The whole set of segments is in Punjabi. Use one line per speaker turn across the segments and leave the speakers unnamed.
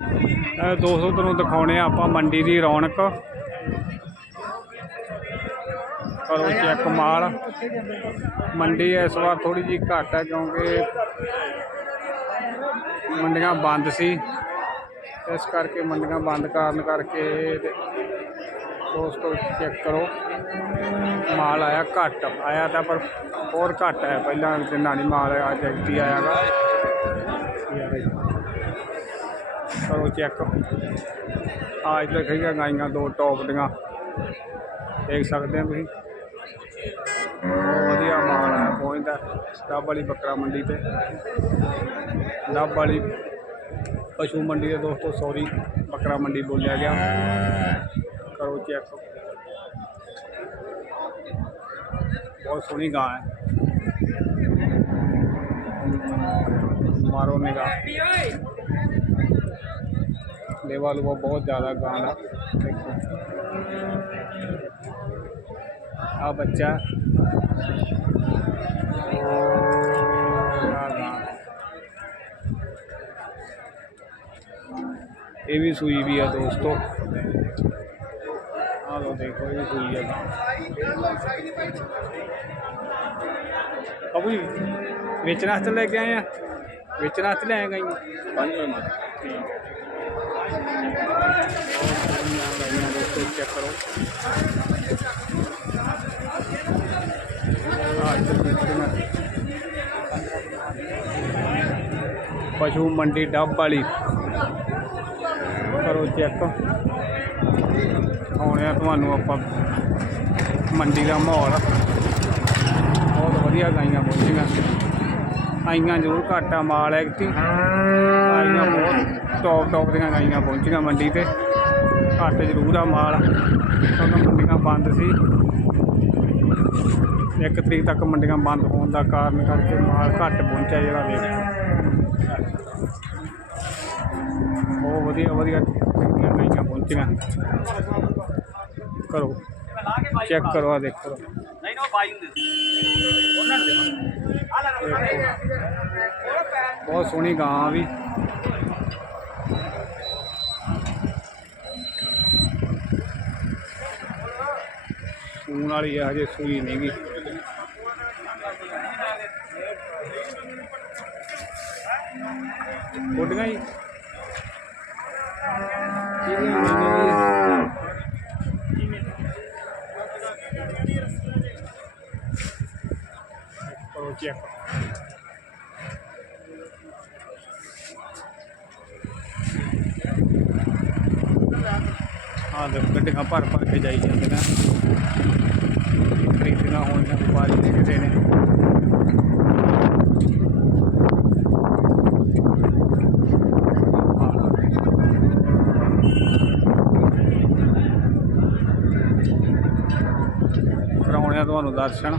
ਇਹ ਦੋਸਤੋ ਤੁਹਾਨੂੰ ਦਿਖਾਉਣੇ ਆ ਆਪਾਂ ਮੰਡੀ ਦੀ ਰੌਣਕ। ਕਰੋ ਚੈੱਕ ਮਾਲ। ਮੰਡੀ ਇਸ ਵਾਰ ਥੋੜੀ ਜੀ ਘੱਟ ਹੈ ਕਿਉਂਕਿ ਮੰਡੀਆਂ ਬੰਦ ਸੀ। ਇਸ ਕਰਕੇ ਮੰਡੀਆਂ ਬੰਦ ਕਾਰਨ ਕਰਕੇ ਤੇ ਦੋਸਤੋ ਚੈੱਕ ਕਰੋ। ਮਾਲ ਆਇਆ ਘੱਟ, ਆਇਆ ਤਾਂ ਪਰ ਹੋਰ ਘੱਟ ਹੈ। ਪਹਿਲਾਂ ਜਿੰਨਾ ਨਹੀਂ ਮਾਲ ਅੱਜ ਐਕਟੀ ਆਇਆਗਾ ਕਰੋ ਚੈੱਕ ਆ ਇੱਧਰ ਖੜੀਆਂ ਗਾਈਆਂ, ਦੋ ਟੌਪ ਦੀਆਂ। ਦੇਖ ਸਕਦੇ ਹੋ ਤੁਸੀਂ? ਬਹੁਤ ਵਧੀਆ ਮਾਲ ਹੈ ਪਹੁੰਚਦਾ ਡੱਬ ਵਾਲੀ ਬੱਕਰਾ ਮੰਡੀ ਤੇ। ਡੱਬ ਵਾਲੀ ਪਸ਼ੂ ਮੰਡੀ ਦੇ ਦੋਸਤੋ ਸੌਰੀ ਬੱਕਰਾ ਮੰਡੀ ਬੋਲਿਆ ਗਿਆ। ਕਰੋ ਚੈੱਕ ਬਹੁਤ ਸੋਹਣੀ ਗਾਂ ਹੈ। ਮਾਰੋ ਨਿਗਾਹ। ਲੇਵਾ ਲੂਵਾ ਬਹੁਤ ਜ਼ਿਆਦਾ ਗਾਂ ਦਾ ਦੇਖੋ ਆ ਬੱਚਾ ਆਹ ਗਾਂ। ਇਹ ਵੀ ਸੂਈ ਵੀ ਆ ਦੋਸਤੋ ਆ ਲੋ ਦੇਖੋ ਇਹ ਵੀ ਸੂਈ ਆ ਗਾਂ ਅਬੂ ਜੀ ਵੇਚਣ ਵਾਸਤੇ ਲੈ ਕੇ ਆਏ ਆ ਵੇਚਣ ਚੈੱਕ ਕਰੋ ਪਸ਼ੂ ਮੰਡੀ ਡੱਬ ਵਾਲੀ ਕਰੋ ਚੈੱਕ ਆਉਣੇ ਆ ਤੁਹਾਨੂੰ ਆਪਾਂ ਮੰਡੀ ਦਾ ਮਾਹੌਲ ਬਹੁਤ ਵਧੀਆ ਗਾਈਆਂ ਪਹੁੰਚੀਆਂ ਆਈਆਂ ਜ਼ਰੂਰ ਘਾਟਾ ਮਾਲ ਐਕਟੀ ਆਈਆਂ ਬਹੁਤ ਟੌਪ ਟੌਪ ਦੀਆਂ ਗਾਈਆਂ ਪਹੁੰਚੀਆਂ ਮੰਡੀ ਤੇ। ਘੱਟ ਜ਼ਰੂਰ ਆ ਮਾਲ। ਕਿਉਂਕਿ ਮੰਡੀਆਂ ਬੰਦ ਸੀ। ਇੱਕ ਤਰੀਕ ਤੱਕ ਮੰਡੀਆਂ ਬੰਦ ਹੋਣ ਦਾ ਕਾਰਨ ਕਰਕੇ ਮਾਲ ਘੱਟ ਪਹੁੰਚਿਆ ਜਿਹੜਾ ਵੇਖ ਬਹੁਤ ਵਧੀਆ ਵਧੀਆ ਗਾਈਆਂ ਪਹੁੰਚੀਆਂ। ਕਰੋ। ਚੈੱਕ ਕਰੋ ਆ ਦੇਖੋ।
ਨਹੀਂ ਨਾ ਬਾਈ ਹੁੰਦੇ ਸੀ। ਉਹਨਾਂ ਲੈ
ਬਹੁਤ ਸੋਹਣੀ ਗਾਂ ਵੀ। ਸੂਣ ਵਾਲੀ ਆ, ਹਜੇ ਸੂਈ ਨਹੀਂ ਗੀ। ਕੋਡੀਆਂ ਜੀ। ਚੈੱਕ। ਆ ਦੇ ਗੱਡੀਆਂ ਭਰ ਭਰ ਕੇ ਜਾਈ ਜਾਂਦੇ ਨੇ ਖਰੀਦਣਾ ਹੋਣੀਆਂ ਵਪਾਰੀ ਨੇ ਨੇ। ਕਰਾਉਣੇ ਆ ਤੁਹਾਨੂੰ ਦਰਸ਼ਨ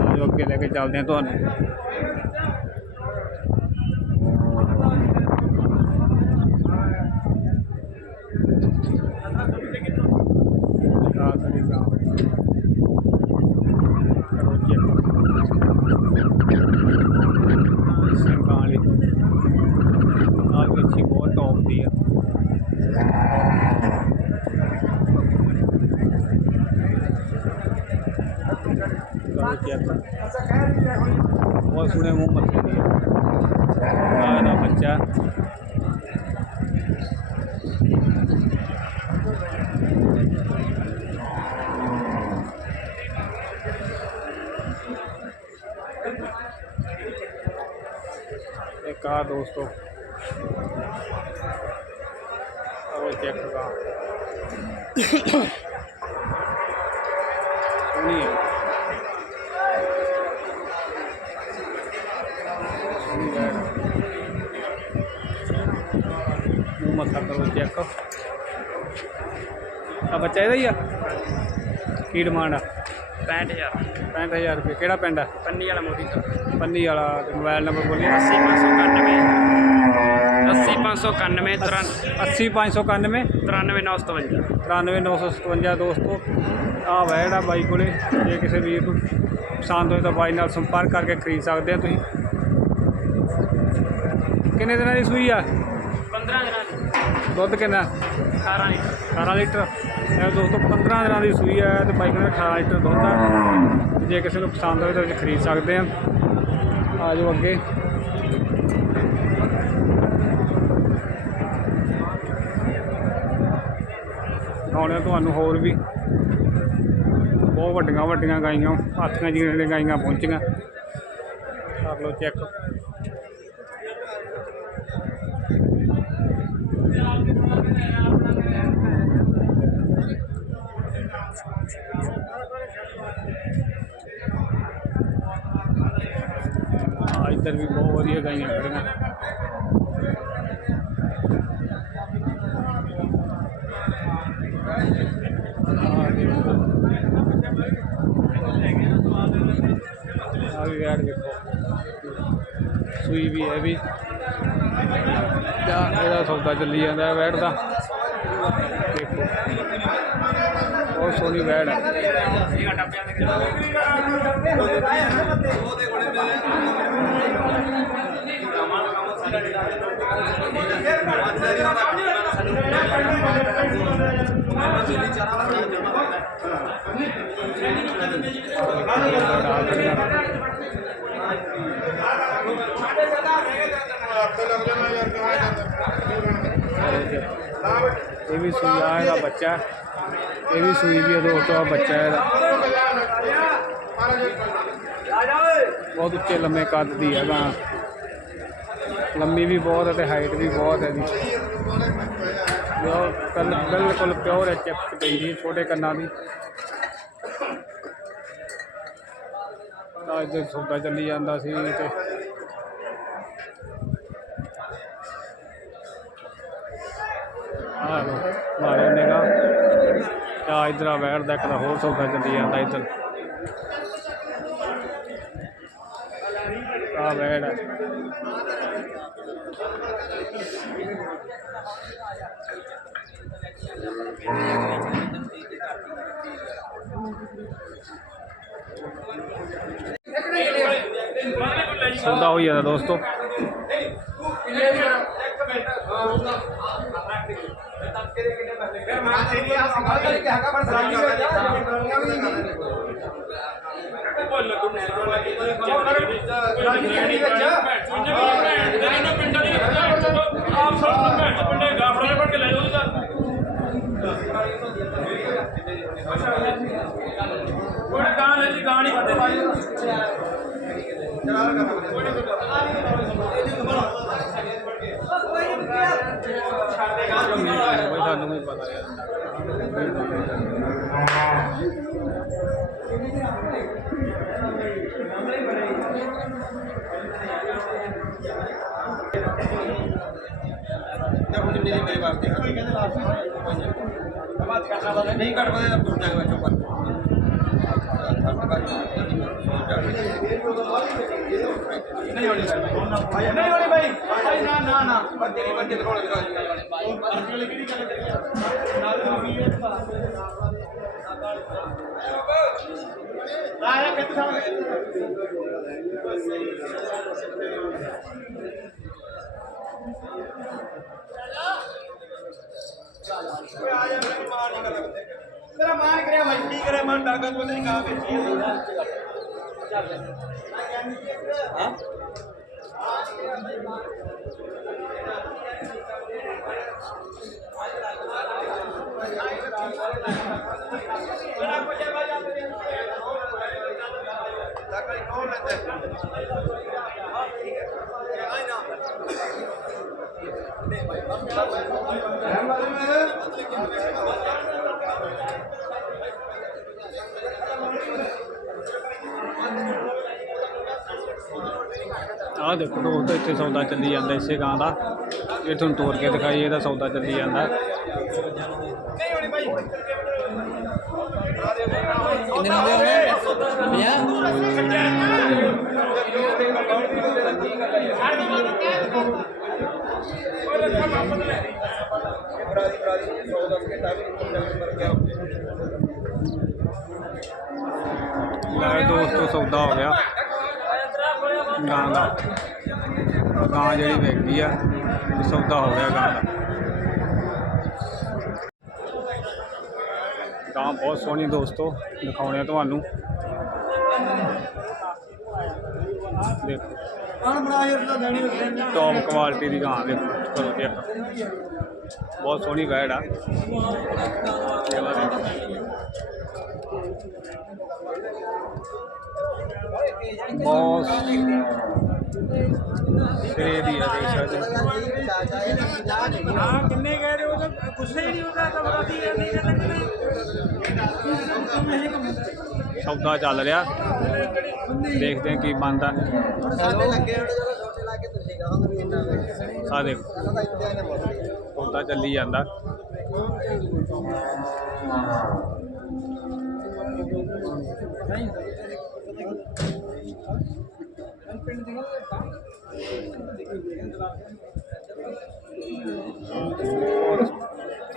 ਆਜੋ ਅੱਗੇ ਲੈ ਕੇ ਚੱਲਦੇ ਹਾਂ ਤੁਹਾਨੂੰ ਆਹ ਸਾਡੀ ਗਾਂ। ਕਰੋ ਜੀ ਸਿੰਘਾਂ ਵਾਲੀ ਆਹ ਵੀ ਅੱਛੀ ਬਹੁਤ ਟੌਪ ਦੀ ਆ ਕਰੋ ਚੈੱਕ ਬਹੁਤ ਸੋਹਣੇ ਮੂੰਹ ਮੱਥੇ ਦੀ ਆ ਆਹ ਦਾ ਬੱਚਾ ਇੱਕ ਆ ਦੋਸਤੋ। ਉਹ ਚੈੱਕ ਦਾ ਸੋਹਣੀ ਹੈ ਸੋਹਣੀ ਹੈ ਮੂੰਹ ਮੱਥਾ ਕਰੋ ਚੈੱਕ ਆ ਬੱਚਾ ਇਹਦਾ ਹੀ ਆ? ਕੀ ਡਿਮਾਂਡ ਆ?
65000
65000 ਰੁਪਏ। ਕਿਹੜਾ ਪਿੰਡ ਆ?
ਪੰਨੀ ਵਾਲਾ ਮੋਦੀ ਤੋਂ
ਪੰਨੀ ਵਾਲਾ ਤੇ ਮੋਬਾਈਲ ਨੰਬਰ
80599 80591
80591
93957
93957 ਦੋਸਤੋ। ਆ ਵੈੜ ਆ ਬਾਈ ਕੋਲੇ। ਜੇ ਕਿਸੇ ਵੀਰ ਨੂੰ ਪਸੰਦ ਹੋਏ ਤਾਂ ਬਾਈ ਨਾਲ ਸੰਪਰਕ ਕਰਕੇ ਖਰੀਦ ਸਕਦੇ ਆ ਤੁਸੀਂ। ਕਿੰਨੇ ਦਿਨਾਂ ਦੀ ਸੂਈ ਆ?
15 ਦਿਨਾਂ ਦੀ।
ਦੁੱਧ ਕਿੰਨਾ?
18 ਲੀਟਰ।
18 ਲੀਟਰ। ਇਹ ਦੋਸਤੋ 15 ਦਿਨਾਂ ਦੀ ਸੂਈ ਆ ਤੇ ਬਾਈ ਕੋਲ 18 ਲੀਟਰ ਦੁੱਧ ਆ। ਜੇ ਕਿਸੇ ਨੂੰ ਪਸੰਦ ਹੋਵੇ ਤਾਂ ਖਰੀਦ ਸਕਦੇ ਆ। ਆ ਜਾਓ ਅੱਗੇ। ਹੁਣ ਤੁਹਾਨੂੰ ਹੋਰ ਵੀ ਬਹੁਤ ਵੱਡੀਆਂ ਵੱਡੀਆਂ ਗਾਈਆਂ ਹੱਥਾਂ ਜਿਹੜੀਆਂ ਗਾਈਆਂ ਪਹੁੰਚੀਆਂ। ਕਰ ਲਓ ਚੈੱਕ ਆ ਇੱਧਰ ਵੀ ਬਹੁਤ ਵਧੀਆ ਗਾਈਆਂ ਖੜੀਆਂ ਆ ਵੀ ਯਾਰ ਦੇਖੋ ਸੂਈ ਵੀ ਹੈ ਵੀ। ਇਹਦਾ ਸੌਦਾ ਚੱਲੀ ਜਾਂਦਾ ਵੈਟ ਦਾ। ਦੇਖੋ। ਬਹੁਤ ਸੋਹਣੀ ਵੈਟ ਹੈ ਇਹ ਵੀ ਸੂਈ ਆ ਇਹਦਾ ਬੱਚਾ ਹੈ। ਇਹ ਵੀ ਸੂਈ ਵੀ ਹੈ ਦੋਸਤੋ ਬੱਚਾ ਹੈ ਬਹੁਤ ਉੱਚੇ ਲੰਮੇ ਕੱਦ ਦੀ ਹੈ ਗਾਂ। ਲੰਮੀ ਵੀ ਬਹੁਤ ਹੈ ਤੇ ਹਾਈਟ ਵੀ ਬਹੁਤ ਹੈ ਦੀ ਕੱਲ ਬਿਲਕੁਲ ਪਿਓਰ ਹੈ ਚੈੱਕ ਪੈਂਦੀ ਹੈ ਛੋਟੇ ਕੰਨਾਂ ਦੀ। ਅੱਜ ਦੇ ਸੌਦਾ ਚੱਲੀ ਜਾਂਦਾ ਸੀ ਤੇ ਆ ਮਾਰੇ ਨਿਗਾ ਆ ਇਧਰ ਆ ਵੈਰ ਦਾ ਇੱਕ ਦਾ ਹੋਰ ਸੌਦਾ ਚੱਲੀ ਜਾਂਦਾ ਇਧਰ ਆ ਵੈੜ ਹੈ ਸੌਦਾ ਹੋਈ ਜਾਂਦਾ ਦੋਸਤੋ ਬਈ ਸਾਨੂੰ ਵੀ ਪਤਾ ਯਾਰ
ਨਹੀਂ ਕੱਟ ਪਾਦੇ ਤਾਂ ਪੁੱਛ ਜਾਗਾ ਚੁੱਪ ਨਹੀਂ ਹੋਣੀ ਨਹੀਂ ਹੋਣੀ ਭਾਈ ਭਾਈ ਨਾ ਨਾ ਨਾ ਬੰਦੇ ਨਹੀਂ ਬੰਦੇ ਕੋਲ ਲਾਇਆ ਕਿੱਥੇ ਸਾਹਮਣੇ ਮੇਰਾ ਮਾਨ ਕਰਿਆ ਮੈਂ ਕੀ ਕਰਿਆ ਮਨ ਡਾਗਾ ਤੋਂ ਨਹੀਂ ਕਹਾ ਵੇਚੀ ਹਾਂ
ਆਹ ਦੇਖੋ ਦੋਸਤੋ ਇੱਥੇ ਸੌਦਾ ਚੱਲੀ ਜਾਂਦਾ ਇਸੇ ਗਾਂ ਦਾ। ਇਹ ਤੁਹਾਨੂੰ ਤੋੜ ਕੇ ਦਿਖਾਈ ਇਹਦਾ ਸੌਦਾ ਚੱਲੀ ਜਾਂਦਾ।
ਨਹੀਂ ਹੋਣੀ ਭਾਈ
ਕਿੰਨੇ ਨੰਬਰ 50
ਲੈ ਦੋਸਤੋ, ਸੌਦਾ ਹੋ ਗਿਆ। ਗਾਂ ਦਾ। ਗਾਂ ਜਿਹੜੀ ਵੇਚਦੀ ਆ ਸੌਦਾ ਹੋ ਗਿਆ ਗਾਂ ਦਾ। ਗਾਂ ਬਹੁਤ ਸੋਹਣੀ ਦੋਸਤੋ ਦਿਖਾਉਣੇ ਆ ਤੁਹਾਨੂੰ। ਦੇਖੋ।
ਦਾ
ਟੌਪ ਕੁਆਲਿਟੀ ਦੀ ਗਾਂ ਦੇਖੋ ਕਰੋ ਚੈੱਕ ਬਹੁਤ ਸੋਹਣੀ ਵੈੜ ਆ। ਬਹੁਤ ਸਿਰੇ ਦੀ ਆ ਦੇਖ ਸਕਦੇ ਹੋ।
ਹਾਂ ਕਿੰਨੇ ਕਹਿ ਰਹੇ ਹੋ ਤਾਂ ਗੁੱਸੇ ਹੀ ਨਹੀਂ ਹੁੰਦਾ ਤਾਂ ਦੀ ਨਹੀਂ
ਸੌਦਾ ਚੱਲ ਰਿਹਾ। ਦੇਖਦੇ ਹਾਂ ਕੀ ਬਣਦਾ।
ਸਾਡੇ ਲੱਗੇ ਹੋਣੇ ਜਦੋਂ ਛੋਟੇ ਲਾ ਕੇ ਤੁਸੀਂ ਕਹੋਗੇ ਵੀ ਇੰਨਾ
ਆ ਦੇਖੋ। ਸੌਦਾ ਚੱਲੀ ਜਾਂਦਾ।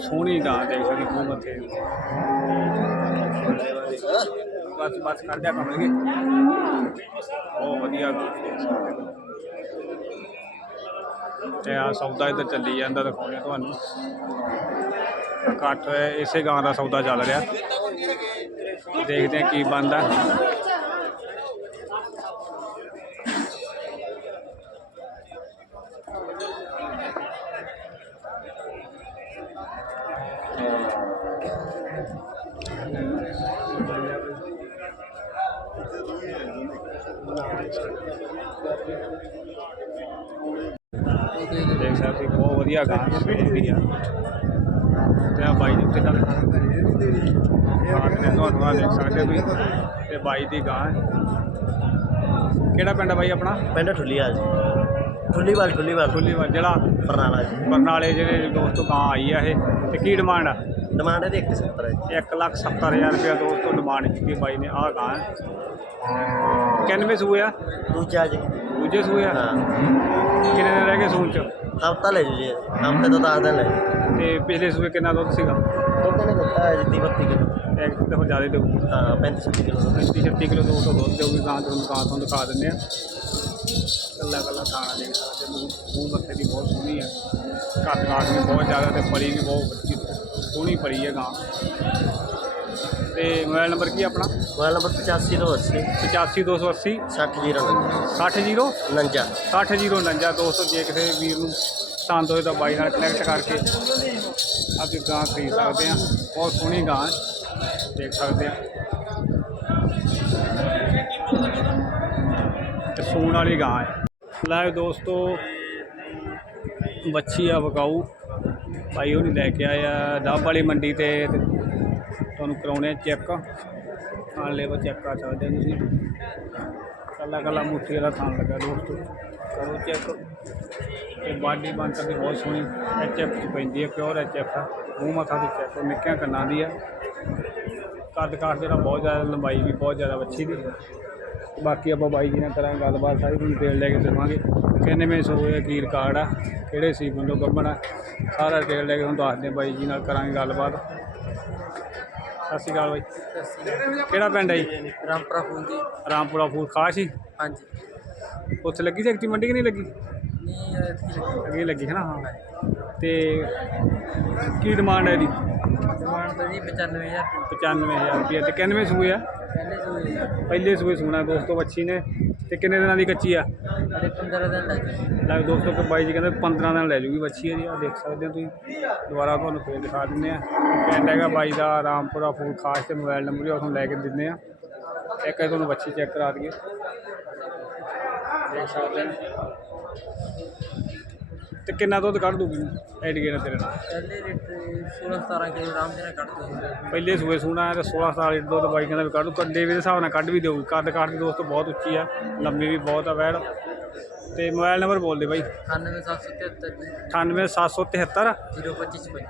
ਸੋਹਣੀ ਗਾਂ ਦੇਖ ਸਕਦੇ ਹੋ ਮੱਥੇ ਦੀ। ਬਸ ਬਸ ਕਰ ਦਿਆ ਕਮਲਗੇ ਬਹੁਤ ਵਧੀਆ। ਤੇ ਆ ਸੌਦਾ ਇੱਧਰ ਚੱਲੀ ਜਾਂਦਾ ਦਿਖਾਉਂਦੇ ਤੁਹਾਨੂੰ। ਇਕੱਠ ਇਸੇ ਗਾਂ ਦਾ ਸੌਦਾ ਚੱਲ ਰਿਹਾ। ਦੇਖਦੇ ਆ ਕੀ ਬਣਦਾ। ਦੇਖ ਸਕਦੇ ਬਹੁਤ ਵਧੀਆ ਗਾਂ ਦੀ ਆ। ਤੇ ਆ ਬਾਈ ਦੇ ਚੱਲ ਹਾਂ? ਤੇ ਤੁਹਾਨੂੰ ਆ ਦੇਖ ਸਕਦੇ ਤੁਸੀਂ ਤੇ ਬਾਈ ਦੀ ਗਾਂ ਕਿਹੜਾ ਪਿੰਡ ਆ ਬਾਈ ਆਪਣਾ?
ਪਿੰਡ ਠੁੱਲੀਵਾਲ ਜੀ। ਠੁੱਲੀਵਾਲ ਠੁੱਲੀਵਾਲ।
ਫੁੱਲੀਵਾਲ ਜਿਹੜਾ
ਬਰਨਾਲਾ ਜੀ।
ਬਰਨਾਲੇ ਜਿਹੜੇ ਦੋਸਤੋ ਗਾਂ ਆਈ ਆ ਇਹ ਤੇ ਕੀ ਡਿਮਾਂਡ ਆ?
ਡਿਮਾਂਡ ਇਹਦੀ 170 ਹੈ ਜੀ।
1 ਲੱਖ 70 ਹਜ਼ਾਰ ਰੁਪਇਆ ਦੋਸਤੋ ਡਿਮਾਂਡ ਕੀਤੀ ਬਾਈ ਨੇ ਆਹ ਗਾਂ ਕਿੰਨਵੇਂ ਸੂਏ ਆ?
ਦੂਜਾ ਜੀ।
ਦੂਜੇ ਸੂਏ ਆ।
ਹਾਂ।
ਕਿੰਨੇ ਦਿਨ ਰਹਿ ਗਏ ਸੂਣ ਚ?
ਹਫਤਾ ਲੈ ਜੂ ਜੀ। ਹਫ਼ਤੇ ਤੋਂ 10 ਦਿਨ ਲੈ।
ਤੇ ਪਿਛਲੇ ਸੂਏ ਕਿੰਨਾ ਦੁੱਧ ਸੀਗਾ?
ਦੁੱਧ ਨੇ ਦਿੱਤਾ ਹੈ ਜੀ 32 ਕਿਲੋ।
ਇੱਕ ਤੇ ਜ਼ਿਆਦਾ ਦੇਊ
ਹਾਂ 35 36 ਕਿਲੋ ਦੁੱਧ।
35 36 ਕਿਲੋ ਤੋਂ ਦੁੱਧ ਦੇਊਗੀ ਗਾਂ ਤੁਹਾਨੂੰ ਗਾਂ ਤੁਹਾਨੂੰ ਦਿਖਾ ਦਿੰਦੇ ਆ ਕੱਲਾ ਕੱਲਾ ਖਾਣਾ ਦੇਖ ਸਕਦੇ ਮੂੰਹ ਮੱਥੇ ਦੀ ਬਹੁਤ ਸੋਹਣੀ ਹੈ ਕੱਦ ਕਾਠ ਵੀ ਬਹੁਤ ਜ਼ਿਆਦਾ ਤੇ ਪਲੀ ਵੀ ਬਹੁਤ ਸੋਹਣੀ ਪਲੀ ਹੈ ਗਾਂ। ਤੇ ਮੋਬਾਈਲ ਨੰਬਰ ਕੀ ਹੈ ਆਪਣਾ?
ਮੋਬਾਈਲ ਨੰਬਰ 85 ਤੋਂ 80
85280
60 ਜੀਰੋ
600
49
60049 ਦੋਸਤੋ ਜੇ ਕਿਸੇ ਵੀਰ ਨੂੰ ਪਸੰਦ ਹੋਏ ਤਾਂ ਬਾਈ ਨਾਲ ਕਨੈਕਟ ਕਰਕੇ ਆਪਣੀ ਗਾਂ ਖਰੀਦ ਸਕਦੇ ਆ। ਬਹੁਤ ਸੋਹਣੀ ਗਾਂ ਦੇਖ ਸਕਦੇ ਆ। ਤੇ ਸੂਣ ਵਾਲੀ ਗਾਂ ਹੈ। ਲੈ ਦੋਸਤੋ ਬੱਚੀ ਆ ਵਕਾਊ। ਭਾਈ ਉਹ ਨਹੀਂ ਲੈ ਕੇ ਆਇਆ। ਡੱਬ ਵਾਲੀ ਮੰਡੀ ਤੇ ਤੁਹਾਨੂੰ ਕਰਾਉਣੇ ਚੈੱਕ। ਹਾਂ ਲੈਵਲ ਚੈੱਕ ਕਰ ਸਕਦੇ ਹੋ ਤੁਸੀਂ। ਕੱਲਾ ਕੱਲਾ ਮੁੱਠੀ ਵਾਲਾ ਥਾਂ ਲੱਗਾ ਦੋਸਤੋ। ਕਰੋ ਚੈੱਕ। ਤੇ ਬਾਡੀ ਬਣਤਰ ਦੀ ਬਹੁਤ ਸੋਹਣੀ ਐਚ ਐਫ ਚ ਪੈਂਦੀ ਹੈ ਪਿਓਰ ਐਚ ਐਫ ਆ। ਮੂੰਹ ਮੱਥਾ ਦੀ ਚੈੱਕ ਨਿੱਕਿਆਂ ਕੰਨਾਂ ਦੀ ਆ। ਕੱਦ ਕਾਠ ਜਿਹੜਾ ਬਹੁਤ ਜ਼ਿਆਦਾ ਲੰਬਾਈ ਵੀ, ਬਹੁਤ ਜ਼ਿਆਦਾ ਵੱਛੀ ਦੀ ਬਾਕੀ ਆਪਾਂ ਬਾਈ ਜੀ ਨਾਲ ਕਰਾਂਗੇ ਗੱਲਬਾਤ ਸਾਰੀ, ਤੁਹਾਨੂੰ ਡਿਟੇਲ ਲੈ ਕੇ ਦੇਵਾਂਗੇ ਕਿੰਨੇ ਮੇ ਸੋਏ ਕੀ ਰਿਕਾਰਡ ਆ, ਕਿਹੜੇ ਸੀ ਬੰਦੋ ਗੱਭਣ ਆ, ਸਾਰਾ ਡਿਟੇਲ ਲੈ ਕੇ ਤੁਹਾਨੂੰ ਦੱਸਦੇ ਬਾਈ ਜੀ ਨਾਲ ਕਰਾਂਗੇ ਗੱਲਬਾਤ। ਸਤਿ ਸ਼੍ਰੀ ਅਕਾਲ ਬਾਈ। ਕਿਹੜਾ ਪਿੰਡ ਹੈ ਜੀ?
ਰਾਮਪੁਰਾ ਫੂਲ ਜੀ।
ਰਾਮਪੁਰਾ ਫੂਲ ਖਾਸ ਹੀ?
ਹਾਂਜੀ।
ਉੱਥੇ ਲੱਗੀ ਸੀ ਐਕਟੀ ਮੰਡੀ ਕਿ ਨਹੀਂ ਲੱਗੀ?
ਨਹੀਂ
ਅੱਗੇ ਲੱਗੀ ਹੈ ਨਾ ਹਾਂ। ਤੇ ਕੀ ਡਿਮਾਂਡ ਹੈ ਇਹਦੀ?
ਡਿਮਾਂਡ ਤਾਂ ਜੀ 95000
95000 ਰੁਪਏ ਤੇ ਕਿੰਨਵੇਂ ਸੂਏ ਆ?
ਪਹਿਲੇ ਸੂਏ
ਪਹਿਲੇ ਸੂਏ ਸੂਣਾ ਦੋਸਤੋ ਬੱਚੀ ਨੇ। ਤੇ ਕਿੰਨੇ ਦਿਨਾਂ ਦੀ ਕੱਚੀ ਆ?
ਅਰੇ 15 ਦਿਨ ਲੱਗੇ
ਲੈ ਦੋਸਤੋ ਕਿ ਬਾਈ ਜੀ ਕਹਿੰਦੇ 15 ਦਿਨ ਲੈ ਜੂਗੀ ਬੱਚੀ ਹੈ ਜੀ ਆ ਦੇਖ ਸਕਦੇ ਹੋ ਤੁਸੀਂ। ਦੁਬਾਰਾ ਤੁਹਾਨੂੰ ਫੇਰ ਦਿਖਾ ਦਿੰਦੇ ਆ। ਪਿੰਡ ਹੈਗਾ ਬਾਈ ਦਾ ਰਾਮਪੁਰਾ ਫੂਲ ਖਾਸ ਤੇ ਮੋਬਾਈਲ ਨੰਬਰ ਵੀ ਤੁਹਾਨੂੰ ਲੈ ਕੇ ਦਿੰਦੇ ਆ। ਇੱਕ ਵਾਰੀ ਤੁਹਾਨੂੰ ਬੱਚੀ ਚੈੱਕ ਕਰਾ ਦਈਏ। ਦੇਖ ਸਕਦੇ ਹੋ। ਤੇ ਕਿੰਨਾ ਦੁੱਧ ਕੱਢ ਦੂਗੀ ਐਡੀਗੇ ਨਾਲ ਤੇਰੇ ਨਾਲ?
ਪਹਿਲੇ ਲੀਟਰ 16 17 ਕਿਲੋ ਆਰਾਮ ਦੇ ਨਾਲ ਕੱਢ ਦੋ
ਪਹਿਲੇ ਸੂਏ ਸੂਣਾ ਹੈ ਤੇ 16 ਸਾਲ ਲੀਟਰ ਦੁੱਧ ਬਾਈ ਕਹਿੰਦਾ ਵੀ ਕੱਢੂ ਕੱਡੇ ਵੀ ਦੇ ਹਿਸਾਬ ਨਾਲ ਕੱਢ ਵੀ ਦੇਊਗੀ। ਕੱਦ ਕਾਠ ਦੀ ਦੋਸਤੋ ਬਹੁਤ ਉੱਚੀ ਆ ਲੰਮੀ ਵੀ ਬਹੁਤ ਆ ਵੈੜ। ਤੇ ਮੋਬਾਈਲ ਨੰਬਰ ਬੋਲ ਦੇ ਬਾਈ।
98773
98773
025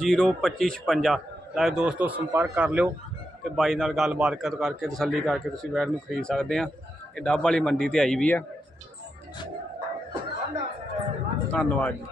02556 ਲੈ ਦੋਸਤੋ ਸੰਪਰਕ ਕਰ ਲਿਓ ਤੇ ਬਾਈ ਨਾਲ ਗੱਲਬਾਤ ਕਰ ਕਰਕੇ ਤਸੱਲੀ ਕਰਕੇ ਤੁਸੀਂ ਵੈੜ ਨੂੰ ਖਰੀਦ ਸਕਦੇ ਆ। ਇਹ ਡੱਬ ਵਾਲੀ ਮੰਡੀ ਤੇ ਆਈ ਵੀ ਆ। ਧੰਨਵਾਦ ਜੀ।